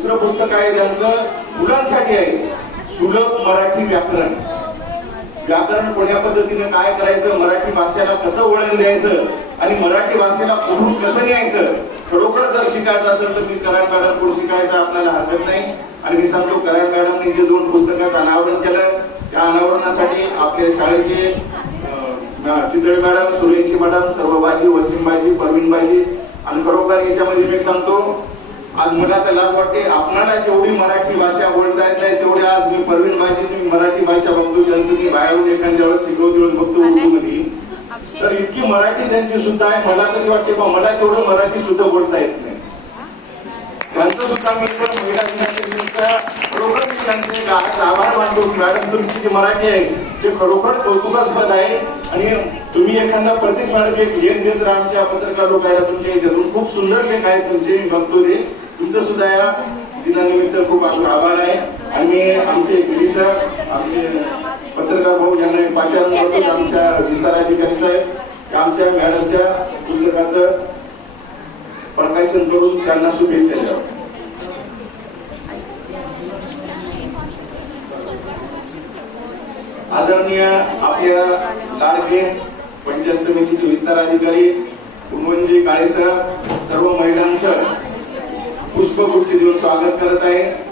दुसरं पुस्तक आहे ज्यांचं मुलांसाठी आहे. सुलभ मराठी व्याकरण. व्याकरण कोण्या पद्धतीने काय करायचं मराठी भाषेला कसं वळण द्यायचं आणि मराठी भाषेला पुढून कसं न्यायचं खरोखर जर शिकायचं असेल तर मी कराड मॅडम शिकायचं आपल्याला हरकत नाही. आणि मी सांगतो कराड मॅडमने जे दोन पुस्तकात अनावरण केलं त्या अनावरणासाठी आपल्या शाळेचे अं, चितळे मॅडम सुरेशजी मॅडम सर्वबाजी वसीमबाजी परवीनबाजी परवीन आणि खरोखर याच्यामध्ये मी सांगतो आज मला तर लाज वाटते आपणाला जेवढी मराठी भाषा बोलता येत नाही तेवढी आज मी परवीन मी मराठी भाषा बघतो त्यांचं मी बाहेरून एखाद्या वेळेस शिकवते बघतो उर्दू मध्ये तर इतकी मराठी त्यांची सुद्धा आहे मला तरी वाटते बा मला तेवढं मराठी सुद्धा बोलता येत नाही. त्यांचं सुद्धा मी पण महिला खरोखर मी त्यांचे आभार मानतो मॅडम तुमची जी मराठी आहे ते खरोखर कौतुकास्पद आहे. आणि तुम्ही एखादा प्रत्येक मॅडम एक लेख देत राहा आमच्या पत्रकार लोक आहे तुमच्या याच्यातून खूप सुंदर लेख आहेत तुमचे मी बघतो ते. तुमचं सुद्धा या दिनानिमित्त खूप आपला आभार आहे. आणि आमचे गिरीसर आमचे पत्रकार भाऊ यांना एक पाचारण करतो आमच्या विस्ताराधिकारी साहेब आमच्या मॅडमच्या पुस्तकाचं प्रकाशन करून त्यांना शुभेच्छा द्याव्या आदरणीय आपल्या लाडके पंचायत समितीचे विस्तार अधिकारी कुणवंजी काळेसर सर्व महिलांचं पुष्पगुच्छ देऊन स्वागत करत आहे.